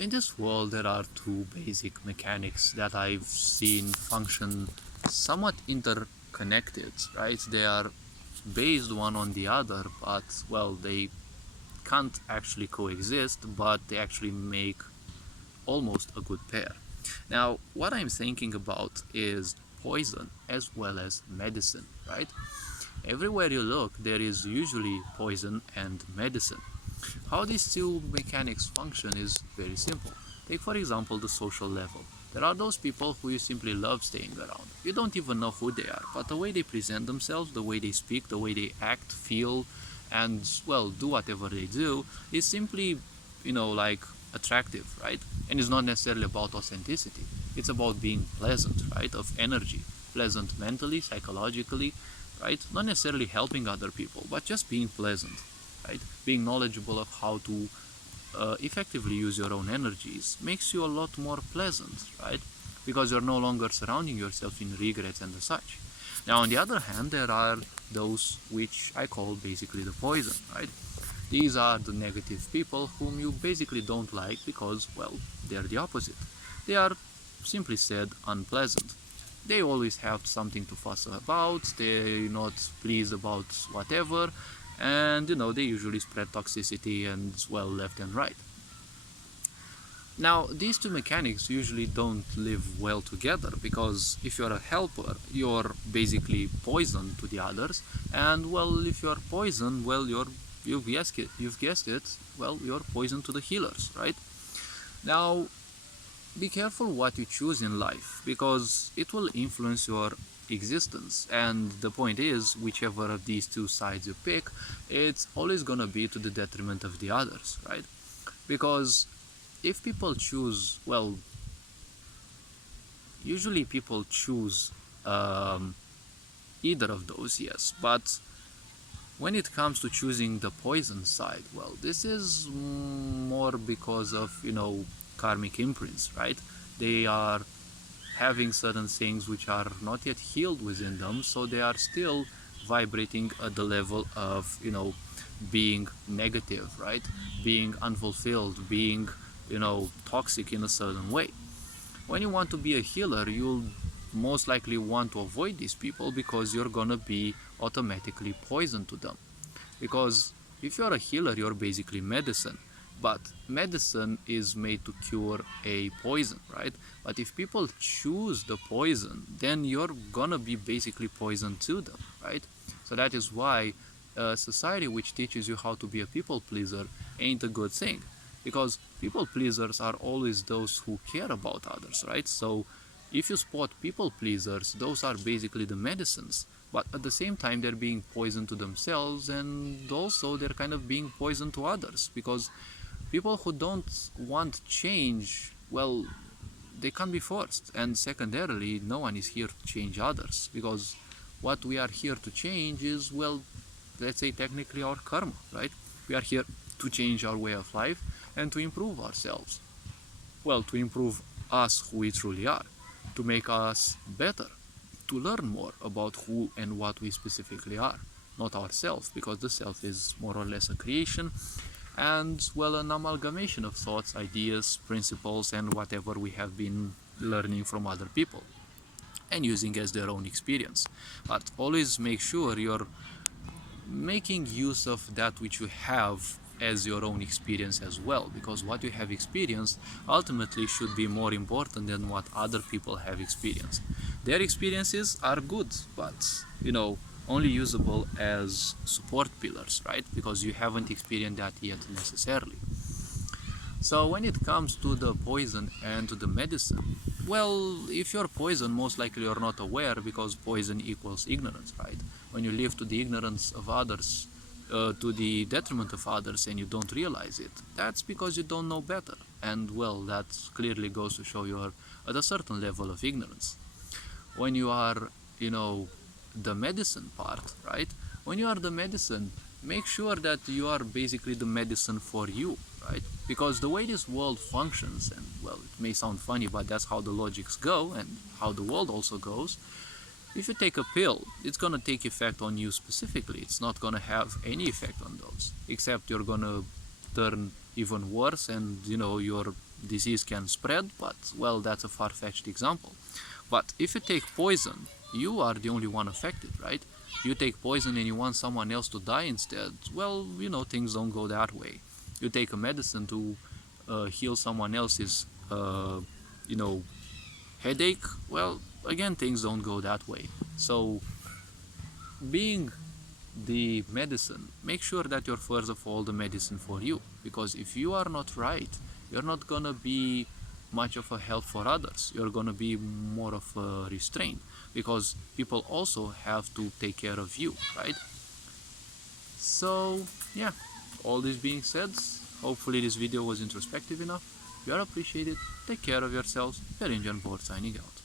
In this world, there are two basic mechanics that I've seen function somewhat interconnected, right? They are based one on the other, but well, they can't actually coexist, but they actually make almost a good pair. Now, what I'm thinking about is poison as well as medicine, right? Everywhere you look, there is usually poison and medicine. How these two mechanics function is very simple. Take for example the social level. There are those people who you simply love staying around. You don't even know who they are, but the way they present themselves, the way they speak, the way they act, feel, and well, do whatever they do is simply, like attractive, right? And it's not necessarily about authenticity. It's about being pleasant, right? Of energy, pleasant mentally, psychologically, right? Not necessarily helping other people, but just being pleasant, right? Being knowledgeable of how to effectively use your own energies makes you a lot more pleasant, right? Because you're no longer surrounding yourself in regrets and such. Now, on the other hand, there are those which I call basically the poison, right? These are the negative people whom you basically don't like because, well, they're the opposite. They are, simply said, unpleasant. They always have something to fuss about, they're not pleased about whatever, and they usually spread toxicity and, well, left and right. Now, these two mechanics usually don't live well together because if you're a helper, you're basically poison to the others, and well, if you're poison, well, you've guessed it, well, you're poison to the healers, right? Now, be careful what you choose in life because it will influence your existence, and the point is, whichever of these two sides you pick, it's always gonna be to the detriment of the others, right? Because if people choose, well, usually people choose either of those, yes, but when it comes to choosing the poison side, well, this is more because of, karmic imprints, right? They are having certain things which are not yet healed within them, so they are still vibrating at the level of, being negative, right? Being unfulfilled, being, toxic in a certain way. When you want to be a healer, you'll most likely want to avoid these people because you're gonna be automatically poison to them. Because if you're a healer, you're basically medicine. But medicine is made to cure a poison, right? But if people choose the poison, then you're gonna be basically poison to them, right? So that is why a society which teaches you how to be a people pleaser ain't a good thing. Because people pleasers are always those who care about others, right? So if you spot people pleasers, those are basically the medicines, but at the same time they're being poison to themselves, and also they're kind of being poison to others, because people who don't want change, well, they can't be forced, and secondarily, no one is here to change others, because what we are here to change is, well, let's say technically our karma, right? We are here to change our way of life and to improve ourselves, well, to improve us who we truly are, to make us better, to learn more about who and what we specifically are, not ourselves, because the self is more or less a creation and, well, an amalgamation of thoughts, ideas, principles, and whatever we have been learning from other people and using as their own experience. But always make sure you're making use of that which you have as your own experience as well, because what you have experienced ultimately should be more important than what other people have experienced. Their experiences are good, but only usable as support pillars, right? Because you haven't experienced that yet necessarily. So when it comes to the poison and to the medicine, well, if you're poison, most likely you're not aware, because poison equals ignorance, right? When you live to the ignorance of others, to the detriment of others, and you don't realize it, that's because you don't know better. And, well, that clearly goes to show you're at a certain level of ignorance. When you are, the medicine part, right? When you are the medicine, make sure that you are basically the medicine for you, right? Because the way this world functions, and, well, it may sound funny, but that's how the logics go and how the world also goes. If you take a pill, it's gonna take effect on you specifically. It's not gonna have any effect on those, except you're gonna turn even worse, and you're disease can spread, but well, that's a far-fetched example. But if you take poison, you are the only one affected, right? You take poison and you want someone else to die instead, well, things don't go that way. You take a medicine to heal someone else's headache, well, again, things don't go that way. So being the medicine, make sure that you're first of all the medicine for you, because if you are not right, you're not gonna be much of a help for others. You're gonna be more of a restraint, because people also have to take care of you, right? So yeah, all this being said, hopefully this video was introspective enough. You are appreciated. Take care of yourselves. Your Indian Board signing out.